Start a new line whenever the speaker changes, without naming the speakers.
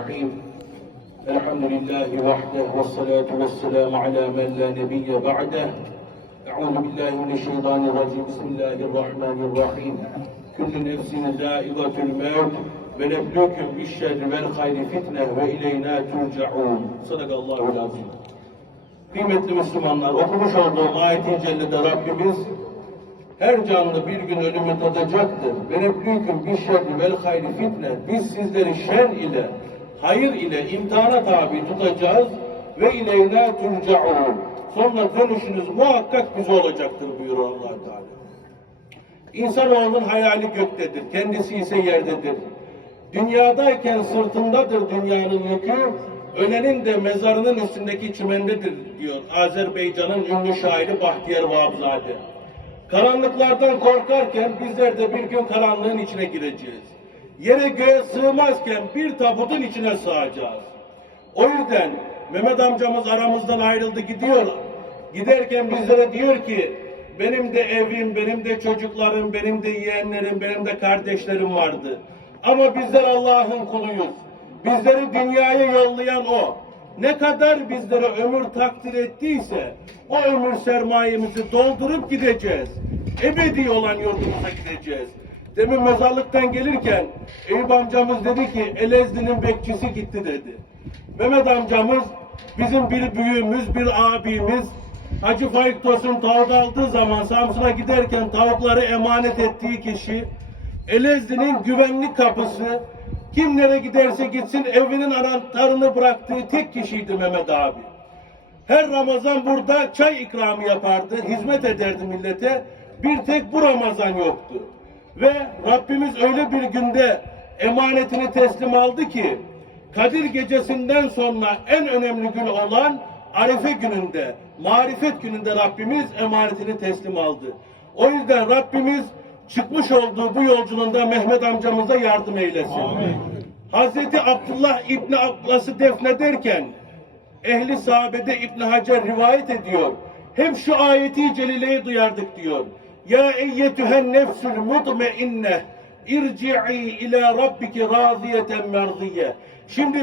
الرحيم الحمد لله وحده والصلاة والسلام على من لا نبي بعده أعوذ بالله من الشيطان الرجيم بسم الله الرحمن الرحيم كل نفس ذائقة الموت ونبلوكم بالشر والخير فتنة وإلينا ترجعون صدق الله العظيم Kıymetli Müslümanlar, okumuş olduğum ayetin cellede Rabbimiz her canlı bir gün ölümü tadacaktır. Ve neblüküm bir şerri vel hayri fitne. Biz sizleri şer ile, hayır ile imtihana tabi tutacağız ve ileyna turcaun. Sonra dönüşünüz muhakkak bize olacaktır buyuruyor allah Teala. İnsanoğlunun hayali göktedir, kendisi ise yerdedir. Dünyadayken sırtındadır dünyanın yükü, ölenin de mezarının üstündeki çimendedir diyor Azerbaycan'ın ünlü şairi Bahtiyar Vahapzade. Karanlıklardan korkarken bizler de bir gün karanlığın içine gireceğiz. Yere göğe sığmazken bir tabutun içine sığacağız. O yüzden Mehmet amcamız aramızdan ayrıldı gidiyor. Giderken bizlere diyor ki benim de evim, benim de çocuklarım, benim de yeğenlerim, benim de kardeşlerim vardı. Ama bizler Allah'ın kuluyuz. Bizleri dünyaya yollayan O. Ne kadar bizlere ömür takdir ettiyse o ömür sermayemizi doldurup gideceğiz. Ebedi olan yurdumuza gideceğiz. Demin mezarlıktan gelirken Eyüp amcamız dedi ki Elezli'nin bekçisi gitti dedi. Mehmet amcamız bizim bir büyüğümüz, bir abimiz. Hacı Faik Tosun tavuk aldığı zaman Samsun'a giderken tavukları emanet ettiği kişi Elezli'nin güvenlik kapısı kim nereye giderse gitsin evinin anahtarını bıraktığı tek kişiydi Mehmet abi. Her Ramazan burada çay ikramı yapardı, hizmet ederdi millete. Bir tek bu Ramazan yoktu. Ve Rabbimiz öyle bir günde emanetini teslim aldı ki Kadir gecesinden sonra en önemli gün olan Arife gününde, marifet gününde Rabbimiz emanetini teslim aldı. O yüzden Rabbimiz çıkmış olduğu bu yolculuğunda Mehmet amcamıza yardım eylesin. Hazreti Abdullah İbni Abbas'ı defnederken ehli sahabede İbn Hacer rivayet ediyor. Hem şu ayeti celileyi duyardık diyor. يا أيتها النفس المطمئنة ارجعي إلى ربك راضية مرضية. شنو